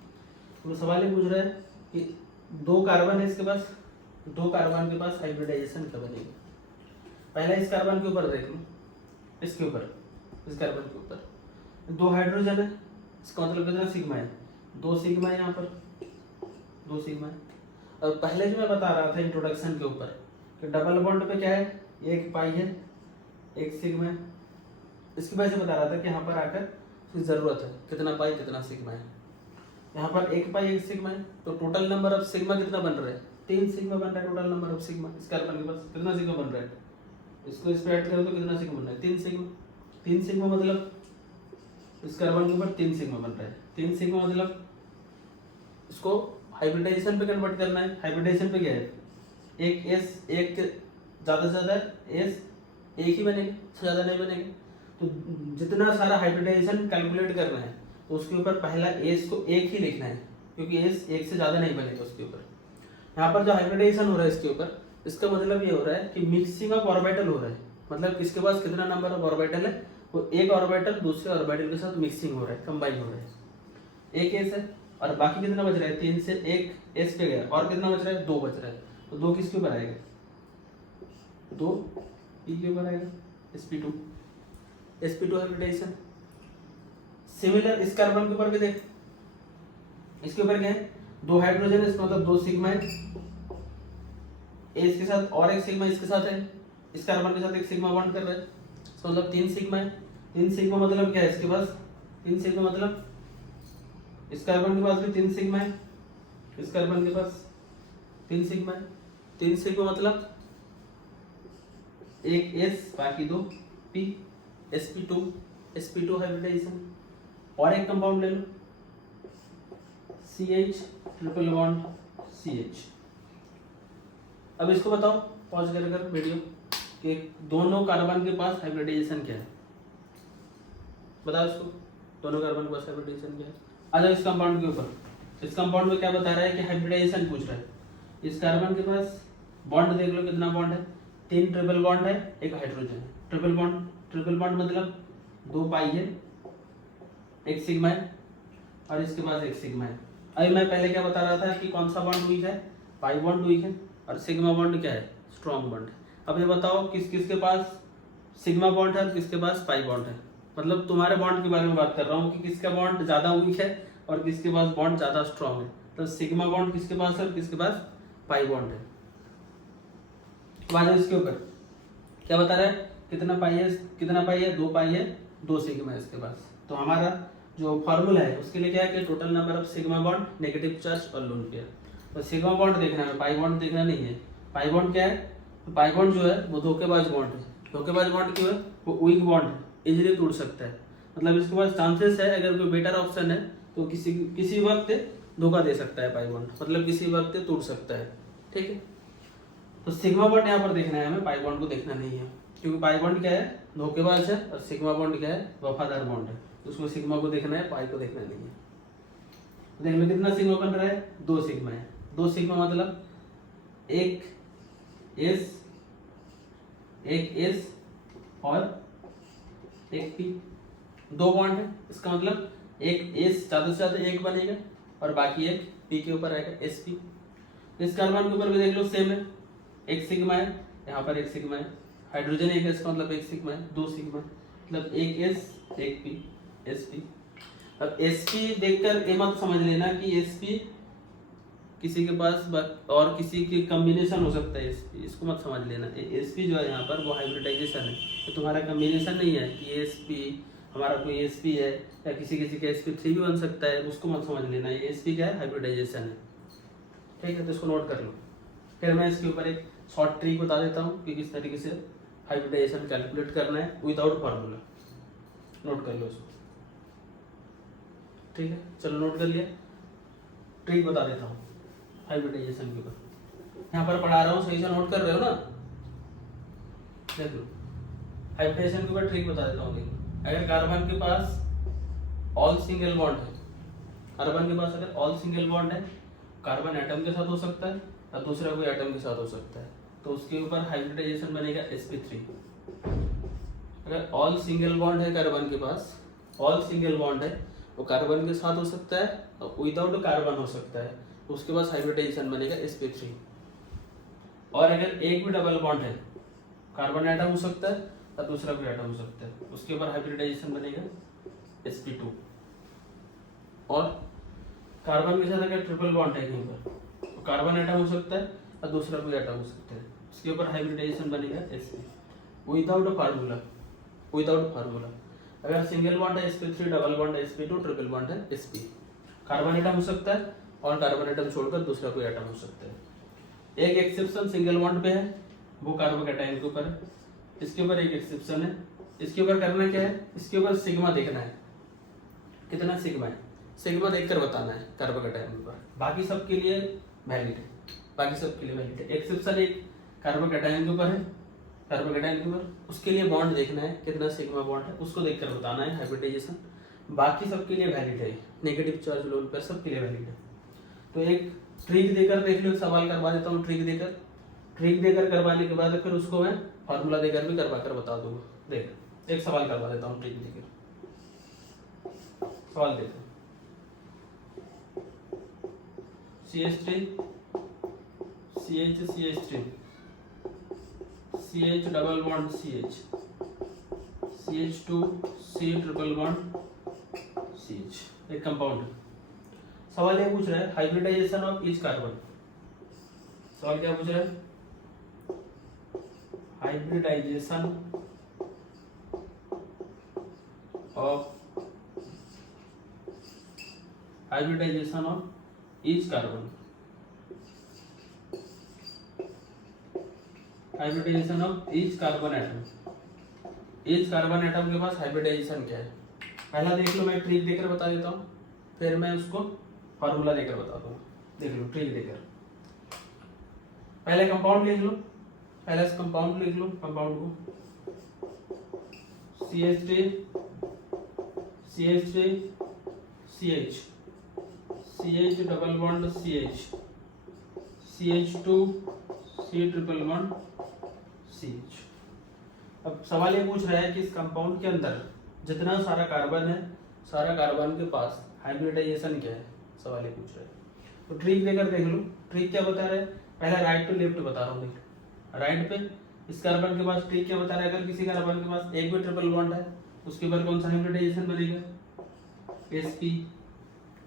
तो सवाल ये पूछ रहा है कि 2 कार्बन है इसके पास, 2 कार्बन के पास हाइब्रिडाइजेशन क्या बनेगा। पहले इस कार्बन के ऊपर देख लो, इसके ऊपर, इस कार्बन के ऊपर 2 हाइड्रोजन है, इसका मतलब कितना सिग्मा है? 2 सिग्मा है यहाँ पर, 2 सिग्मा है। और पहले जो मैं बता रहा था इंट्रोडक्शन के ऊपर कि डबल बॉन्ड पे क्या है? 1 पाई है, 1 सिग्मा है। इसकी वजह से बता रहा था कि यहाँ पर आकर इसकी जरूरत है कितना पाई कितना सिग्मा है। यहाँ पर 1 पाई 1 सिग्मा है, तो टोटल नंबर ऑफ सिग्मा कितना बन रहा है? 3 सिग्मा बन रहा है टोटल नंबर ऑफ सिग्मा। इस कार्बन के पास कितना सिग्मा बन रहा है? इसको इस पे ऐड करो तो कितना सिग्मा बन रहा है? 3 सिग्मा। 3 सिग्मा मतलब इस कार्बन के ऊपर 3 सिग्मा बन रहा है। 3 सिग्मा मतलब इसको हाइब्रिडाइजेशन पे कन्वर्ट करना है। हाइब्रिडाइजेशन पे क्या है? एक s, एक ज्यादा से ज्यादा s एक ही बनेगा, ज्यादा नहीं बनेगा। तो जितना सारा हाइब्रिडाइजेशन कैलकुलेट करना है तो उसके ऊपर पहला s को 1 ही लिखना है, क्योंकि s 1 से ज्यादा नहीं बनेगा उसके ऊपर। यहाँ पर जो हाइब्रिडाइजेशन हो रहा है इसके ऊपर, इसका मतलब ये हो रहा है कि मिक्सिंग ऑफ ऑर्बिटल हो रहा है। मतलब किसके पास कितना नंबर ऑफ ऑर्बिटल है, वो एक ऑर्बिटल दूसरे ऑर्बिटल के साथ मिक्सिंग हो रहा है, कंबाइन हो रहा है। एक s है, और बाकी कितना बच रहा है, 3 से 1 एस पे गया, और कितना बच रहा है, 2 बच रहा है, तो 2 किसके ऊपर आएगा, 2 पी के ऊपर आएगा, sp2 हाइब्रिडाइजेशन। सिमिलर इस कार्बन के ऊपर भी देख, इसके ऊपर क्या है, 2 हाइड्रोजन है, इसका मतलब 2 सिग्मा है, इसके साथ और एक सिग्मा इसके साथ है, इस कार्बन के साथ एक सिग्मा बॉन्ड कर रहा है, इसका मतलब 3 सिग्मा है। 3 सिग्मा मतलब क्या है, इसके पास 3 सिग्मा मतलब इस कार्बन के पास भी 3 सिग्मा है, इस कार्बन के पास 3 सिग्मा है। 3 सिग्मा मतलब एक एस बाकी 2 पी, sp2 हाइब्रिडाइजेशन। और एक कंपाउंड ले लो, CH ट्रिपल बॉन्ड CH। अब इसको बताओ पॉज कर वीडियो कि दोनों कार्बन के पास हाइब्रिडाइजेशन क्या है, बताओ इसको, दोनों कार्बन के पास हाइब्रिडाइजेशन क्या है। आ जाओ इस कंपाउंड के ऊपर, इस कंपाउंड में क्या बता रहा है कि हाइब्रिडाइजेशन पूछ रहा है। इस कार्बन के पास बॉन्ड देख लो कितना बॉन्ड है, 3 ट्रिपल बॉन्ड है, एक हाइड्रोजन है। ट्रिपल बॉन्ड मतलब 2 पाई है, एक सिग्मा है, और इसके पास एक सिग्मा है। अभी मैं पहले क्या बता रहा था कि कौन सा बॉन्ड वीक है, पाई बॉन्ड वीक है, और सिग्मा बॉन्ड क्या है, स्ट्रॉन्ग बॉन्ड है। अब ये बताओ किस किस के पास सिग्मा बॉन्ड है और किसके पास पाई बॉन्ड है, मतलब तुम्हारे बॉन्ड के बारे में बात कर रहा हूँ कि किसका बॉन्ड ज़्यादा वीक है और किसके पास बॉन्ड ज़्यादा स्ट्रॉन्ग है। तो सिग्मा बॉन्ड किसके पास है और किसके पास पाई बॉन्ड है। इसके ऊपर क्या बता रहा है, कितना पाई है, 2 पाई है, 2 सिग्मा है इसके पास। तो हमारा जो फॉर्मूला है उसके लिए क्या है कि total number of sigma bond, negative charge और लोन पेयर। तो सिग्मा बॉन्ड देखना है, पाई बॉन्ड देखना नहीं है। पाई बॉन्ड क्या है, तो पाई बॉन्ड जो है वो धोखेबाज बॉन्ड है। धोखेबाज बॉन्ड क्यों है, वो वीक बॉन्ड है, इजीली टूट सकता है, मतलब इसके पास चांसेस है अगर कोई बेटर ऑप्शन है तो किसी वक्त धोखा दे सकता है पाई बॉन्ड, मतलब किसी वक्त टूट सकता है, ठीक है। तो सिग्मा बॉन्ड यहाँ पर देखना है हमें, पाई बॉन्ड को देखना नहीं है, क्योंकि पाई बॉन्ड क्या है, धोखेबाज है, और सिग्मा बॉन्ड क्या है, वफादार बॉन्ड है। उसमें सिग्मा को देखना है, पाई को देखना नहीं है। देख लो कितना सिग्मा बन रहा है, 2 सिग्मा है। 2 सिग्मा मतलब एक एस और एक पी, 2 बॉन्ड है, इसका मतलब एक एस ज्यादा से ज्यादा एक बनेगा और बाकी एक पी के ऊपर आएगा, sp। इस कार्बन के ऊपर भी देख लो सेम है, एक सिग्मा है, यहाँ पर एक सिग्मा है, हाइड्रोजन एक है, इसका मतलब एक सिग्मा है, 2 सिग्मा मतलब एक एस एक पी, sp। अब sp देखकर ये मत समझ लेना कि sp किसी के पास और किसी के कॉम्बिनेशन हो सकता है, sp इसको मत समझ लेना। sp जो है यहाँ पर वो हाइब्रिडाइजेशन है, तो तुम्हारा कॉम्बिनेशन नहीं है कि sp हमारा कोई sp है या किसी का sp3 भी बन सकता है, उसको मत समझ लेना। ये sp क्या है, हाइब्रिडाइजेशन है, ठीक है। तो इसको नोट कर लो। फिर मैं इसके ऊपर एक शॉर्ट ट्रिक बता देता हूँ कि किस तरीके से हाइब्रिडाइजेशन कैलकुलेट करना है विदाउट फार्मूला। नोट कर लो इसको, ठीक है। चलो नोट कर लिया, ट्रिक बता देता हूँ हाइब्रिडाइजेशन के ऊपर, यहाँ पर पढ़ा रहा हूँ, सही से नोट कर रहे हो ना। देख लो हाइब्रिडाइजेशन के ऊपर ट्रिक बता देता हूँ। देखो अगर कार्बन के पास ऑल सिंगल बॉन्ड है, कार्बन के पास अगर ऑल सिंगल बॉन्ड है, कार्बन एटम के साथ हो सकता है और दूसरा कोई एटम के साथ हो सकता है, तो उसके ऊपर हाइब्रिडाइजेशन बनेगा sp3। अगर ऑल सिंगल बॉन्ड है कार्बन के पास, ऑल सिंगल बॉन्ड है, वो कार्बन के साथ हो सकता है और विदाउट कार्बन हो सकता है, उसके पास हाइब्रिडाइजेशन बनेगा sp3। और अगर एक भी डबल बॉन्ड है, कार्बन एटम हो सकता है और दूसरा भी एटम हो सकता है, उसके ऊपर हाइब्रिडाइजेशन बनेगा sp2। और कार्बन के साथ अगर ट्रिपल बॉन्ड है कहीं पर, तो कार्बन एटम हो सकता है और दूसरा भी एटम हो सकता है, उसके ऊपर हाइब्रिडाइजेशन बनेगा sp विदाउट फार्मूला। अगर सिंगल बॉन्ड है sp3, डबल बॉन्ड है sp2, ट्रिपल बॉन्ड है sp। कार्बन एटम हो सकता है और कार्बन एटम छोड़कर दूसरा कोई एटम हो सकता है। एक एक्सेप्शन सिंगल बॉन्ड पे है, वो कार्बोकैटायन के ऊपर है, इसके ऊपर एक एक्सेप्शन है। इसके ऊपर करना क्या है, इसके ऊपर सिग्मा देखना है, कितना सिग्मा है, सिग्मा देखकर बताना है कार्बोकैटायन के ऊपर। बाकी सब के लिए वैलिड है, एक्सेप्शन एक कार्बोकैटायन के ऊपर है, कार्बोकैटायन के ऊपर, उसके लिए बॉन्ड देखना है कितना सिग्मा बॉन्ड है, उसको देखकर बताना है हाइब्रिडाइजेशन। बाकी सबके लिए वैलिड है, नेगेटिव चार्ज लोन पेयर सबके लिए वैलिड है। तो एक ट्रिक देकर देख लो, सवाल करवा देता हूँ ट्रिक देकर करवाने के बाद फिर उसको मैं फार्मूला देकर भी करवा कर बता दूंगा। देख एक सवाल करवा देता हूँ ट्रिक देकर, सवाल देखो। CH3 CH CH3 CH double bond CH CH2 C triple bond CH, एक कंपाउंड। सवाल ये पूछ रहा है हाइब्रिडाइजेशन ऑफ ईच कार्बन। सवाल क्या पूछ रहा है? Hybridisation of each carbon, hybridisation of each carbon atom. Each carbon atom के पास हाइब्रिडाइजेशन क्या है? पहला देख लो, मैं ट्रिक देकर बता देता हूँ, फिर मैं उसको फॉर्मूला देकर बता दूंगा। देख लो ट्रिक देकर। पहले कंपाउंड लिख लो, पहले कंपाउंड लिख लो, कंपाउंड को CH3 CH3 CH CH double bond CH CH2 C triple bond CH। अब सवाल ये पूछ रहा है कि इस कंपाउंड के अंदर जितना सारा कार्बन है, सारा कार्बन के पास हाइब्रिडाइजेशन क्या है, सवाल ये पूछ रहा है। तो ट्रिक देकर देख लो, ट्रिक क्या बता रहा है? पहले राइट टू लेफ्ट बता रहा हूँ। देख राइट पे इस कार्बन के पास ट्रिक क्या बता रहा है? अगर किसी कार्बन के पास एक भी ट्रिपल बॉन्ड है उसके ऊपर कौन सा हाइब्रिडाइजेशन बनेगा? sp।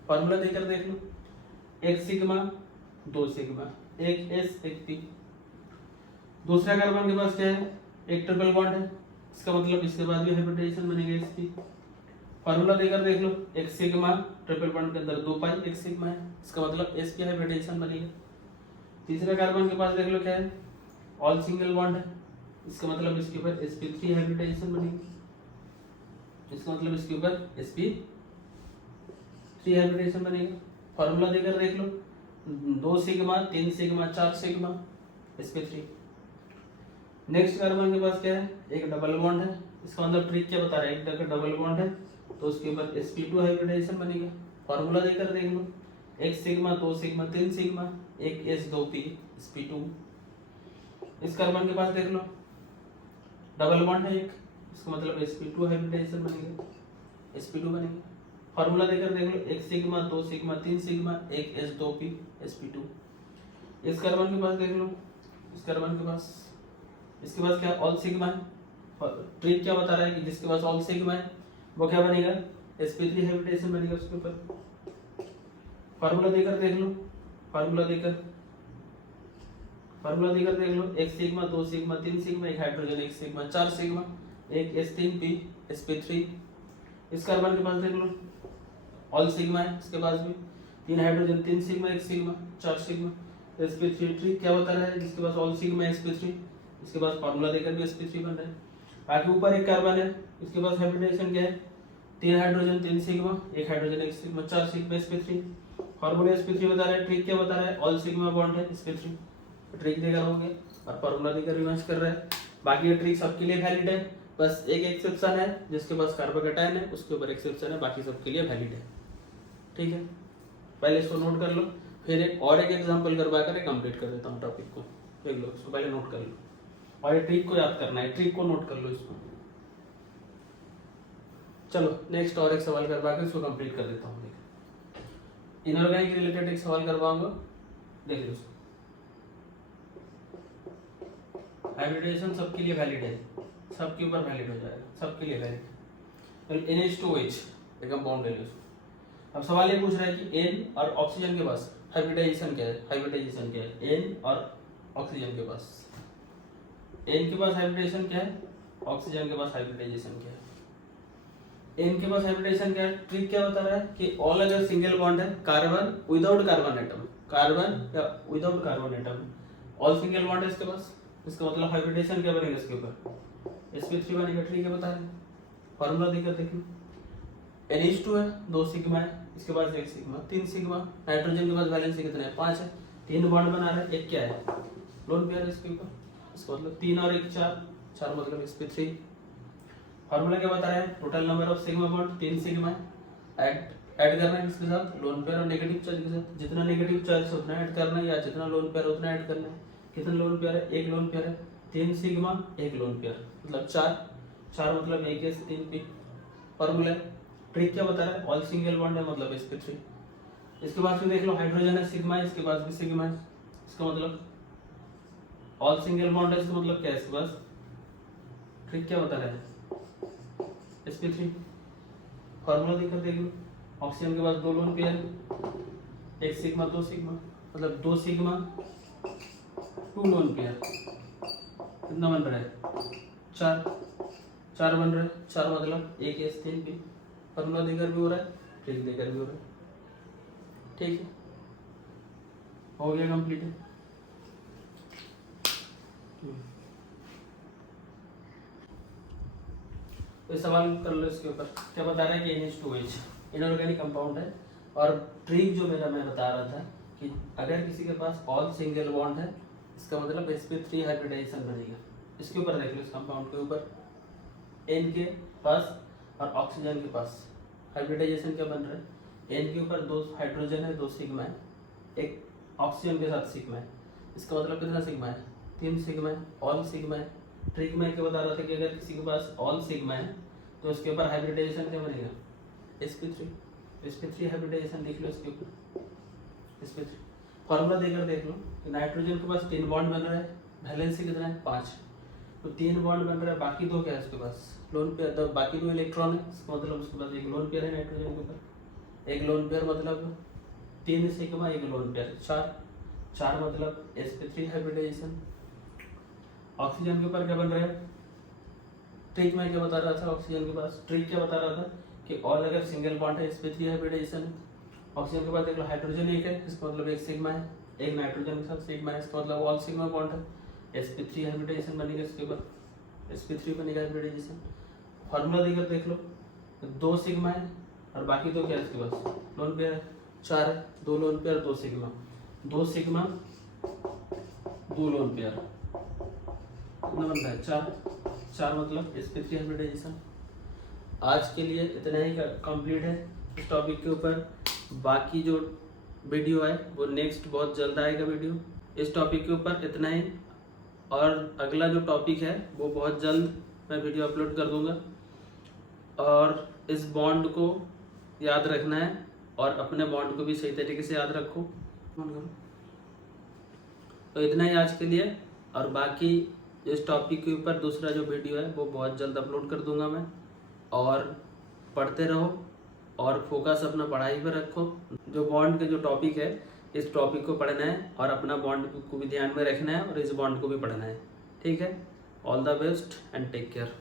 फॉर्मूला देकर देख लो, एक सिग्मा दो सिग्मा, एक s एक p। दूसरा कार्बन के पास क्या है? एक ट्रिपल बॉन्ड है, इसका मतलब इसके बाद भी हाइब्रिडाइजेशन बनेगा sp। फॉर्मूला देकर देख लो, एक सिग्मा ट्रिपल बॉन्ड के अंदर 2 पाई एक सिग्मा है, इसका मतलब sp हाइब्रिडाइजेशन बनेगा। तीसरा कार्बन के पास देख लो क्या है? ऑल सिंगल बॉन्ड है, इसका मतलब इसके ऊपर sp3 हाइब्रिडाइजेशन बनेगी, इसका मतलब इसके ऊपर sp3 हाइब्रिडाइजेशन बनेगा। फॉर्मूला देकर देख लो, 2 sigma 3 sigma 4 sigma sp3। Next carbon के पास क्या है? एक डबल बॉन्ड है, इसका मतलब ट्रिक क्या बता रहा है? एक डबल बॉन्ड है तो उसके ऊपर sp2 हाइब्रिडाइजेशन बनेगा। फॉर्मूला देकर देख लो, एक सिग्मा 2 सिग्मा 3 सिग्मा, एक s 2 p sp2। इस कार्बन के पास देख लो, डबल बॉन्ड है एक, इसका मतलब sp2 हाइब्रिडाइजेशन बनेगा, sp2 बनेगा। फॉर्मूला देकर देख लो, एक सिग्मा 2 सिग्मा 3 सिग्मा, एक s 2 p sp2। इस कार्बन के पास देख लो, इस कार्बन के पास इसके पास क्या? ऑल सिग्मा है। ट्रिक क्या बता रहा है कि जिसके पास ऑल सिग्मा है वो क्या बनेगा? sp3 हाइब्रिडाइजेशन बनेगा उसके ऊपर। फॉर्मूला देकर देख लो, फॉर्मूला देकर देख लो, एक सिग्मा 2 सिग्मा 3 सिग्मा, एक हाइड्रोजन एक सिग्मा 4 सिग्मा, एक s3p sp3। इस कार्बन के पास देख लो, ऑल सिग्मा है, इसके पास भी 3 hydrogen 3 sigma 1 sigma 4 sigma sp3। Trick क्या बता रहा है? जिसके पास ऑल सिग्मा है sp3, इसके पास फॉर्मूला देकर भी sp3 बन रहा है। बाकी ऊपर एक कार्बन है, इसके पास हाइब्रिडाइजेशन क्या है? 3 हाइड्रोजन 3 सिग्मा, एक hydrogen 1 sigma 4 sigma sp3। Formula sp3 बता रहा है, ट्रिक क्या बता रहा है? ऑल सिग्मा बॉन्ड है sp3। ट्रिक देकर हो गया और फॉर्मूला देकर रिवर्स कर रहा है। बाकी ये ट्रिक सबके लिए वैलिड है, बस एक एक्सेप्शन है, जिसके पास कार्बोकेटायन है उसके ऊपर एक्सेप्शन है, बाकी सबके लिए वैलिड है। ठीक है, पहले इसको नोट कर लो, फिर एक और एक एग्जांपल करवा कर कंप्लीट कर देता हूँ टॉपिक को। देख लो, इसको पहले नोट कर लो और ये ट्रिक को याद करना है, ट्रिक को नोट कर लो इसको। चलो नेक्स्ट और एक सवाल करवा कर इसको कंप्लीट कर देता हूँ। इनऑर्गेनिक रिलेटेड एक सवाल करवाऊंगा, देख लो। हाइब्रिडाइजेशन सबके लिए वैलिड है, सबके ऊपर वैलिड हो जाएगा, सबके लिए वैलिड। NH2OH एक कंपाउंड ले लो। अब सवाल ये पूछ रहा है कि N और ऑक्सीजन के पास हाइब्रिडाइजेशन क्या है? हाइब्रिडाइजेशन क्या है? N और ऑक्सीजन के पास, N के पास हाइब्रिडाइजेशन क्या है? ऑक्सीजन के पास हाइब्रिडाइजेशन क्या है? N के पास हाइब्रिडाइजेशन क्या है? ट्रिक क्या बता रहा है कि ऑल अगर सिंगल बॉन्ड है, carbon without carbon atom, carbon या without carbon atom, all single bond है इसके पास, इसका मतलब हाइब्रिडेशन क्या बनेगा? इसके ऊपर sp3 बनेगा। ठीक है, बता रहे फॉर्मूला देकर देखिए, NH2 है, 2 सिग्मा है, इसके पास 1 सिग्मा 3 सिग्मा, नाइट्रोजन के पास वैलेंसी कितना है? 5 है, 3 बॉन्ड बना रहा है, एक क्या है? लोन पेयर है इसके ऊपर, इसका मतलब 3 और 1 4, 4 मतलब sp3। फॉर्मूला क्या बता रहा है? Total number of sigma bond 3 sigma है, ऐड करना है इसके साथ लोन पेयर और नेगेटिव चार्ज के साथ, जितना नेगेटिव चार्ज उतना ऐड करना है या जितना लोन पेयर उतना ऐड करना है। कितने लोन पेयर है? 1 लोन पेयर है, 3 सिग्मा 1 लोन पेयर मतलब 4 मतलब 1s 3p। फॉर्मूला ट्रिक क्या बता रहा है? ऑल सिंगल बॉन्ड है मतलब sp3। इसके बाद फिर देख लो हाइड्रोजन है सिग्मा, इसके पास भी सिग्मा है, इसका मतलब ऑल सिंगल बॉन्ड है, इसका मतलब क्या है, इसके पास ट्रिक क्या बता रहा है, sp3 फॉर्मूला देखकर देख लो, ऑक्सीजन के पास 2 लोन पेयर है, 1 सिग्मा 2 सिग्मा, मतलब 2 सिग्मा 2 लोन पेयर, कितना बन रहा है 4 बन रहा है, 4 मतलब 1 s3p, फॉर्मूला देकर भी हो रहा है, ट्रिक देकर भी हो रहा है, ठीक है, हो गया कंप्लीट है। तो सवाल कर लो इसके ऊपर, क्या बता रहा है कि NH2H इनऑर्गेनिक कंपाउंड है, और ट्रिक जो मैं बता रहा था कि अगर किसी के पास ऑल सिंगल बॉन्ड है, इसका मतलब sp3 हाइब्रिडाइजेशन बनेगा। इसके ऊपर देख लो, इस कंपाउंड के ऊपर N के पास और ऑक्सीजन के पास हाइब्रिडाइजेशन क्या बन रहा है, N के ऊपर 2 हाइड्रोजन है, 2 सिग्मा है, एक ऑक्सीजन के साथ सिग्मा है, इसका मतलब कितना सिग्मा है, 3 सिग्मा है, ऑल सिग्मा है। ट्रिक में क्या बता रहा था कि अगर किसी के पास ऑल सिग्मा है तो उसके ऊपर हाइब्रिडाइजेशन क्या बनेगा, sp3 हाइब्रिडाइजेशन लिख लो इसके ऊपर, sp3 फॉर्मूला देकर देख लो कि नाइट्रोजन के पास 3 बॉन्ड बन रहा है, वैलेंसी कितना है 5, तो 3 बॉन्ड बन रहा है, बाकी 2 क्या है उसके पास लोन पेयर, तो बाकी 2 इलेक्ट्रॉन है, इसका मतलब उसके पास 1 लोन पेयर है नाइट्रोजन के ऊपर, 1 लोन पेयर मतलब 3 सिग्मा 1 लोन पेयर 4 मतलब sp3 हाइब्रिडाइजेशन। ऑक्सीजन के ऊपर क्या बन रहा है, ट्रिक में क्या बता रहा था, ऑक्सीजन के पास ट्रिक क्या बता रहा था कि ऑल अगर सिंगल बॉन्ड है sp3 हाइब्रिडाइजेशन है। ऑक्सीजन के पास देख लो हाइड्रोजन 1 है, इसका मतलब 1 सिग्मा है, एक नाइट्रोजन के साथ सिग्मा है, इसका मतलब ऑल सिग्मा बॉन्ड है, sp3 हाइब्रिडाइजेशन बनेगा, इसके ऊपर sp3 बनेगा हाइब्रिडाइजेशन। फार्मूला देकर देख लो, 2 सिग्मा है और बाकी 2 क्या है इसके पास लोन पेयर है, 4 है, 2 lone pair 2 sigma 2 lone pair, कितना बन रहा है 4 मतलब sp3 हाइब्रिडाइजेशन। आज के लिए इतना ही कंप्लीट है इस टॉपिक के ऊपर, बाकी जो वीडियो है वो नेक्स्ट बहुत जल्द आएगा वीडियो इस टॉपिक के ऊपर, इतना ही। और अगला जो टॉपिक है वो बहुत जल्द मैं वीडियो अपलोड कर दूंगा, और इस बॉन्ड को याद रखना है और अपने बॉन्ड को भी सही तरीके से याद रखो। तो इतना ही आज के लिए, और बाकी इस टॉपिक के ऊपर दूसरा जो वीडियो है वो बहुत जल्द अपलोड कर दूंगा मैं। और पढ़ते रहो और फोकस अपना पढ़ाई पर रखो, जो बॉन्ड के जो टॉपिक है इस टॉपिक को पढ़ना है और अपना बॉन्ड को भी ध्यान में रखना है और इस बॉन्ड को भी पढ़ना है, ठीक है। All the best and take care.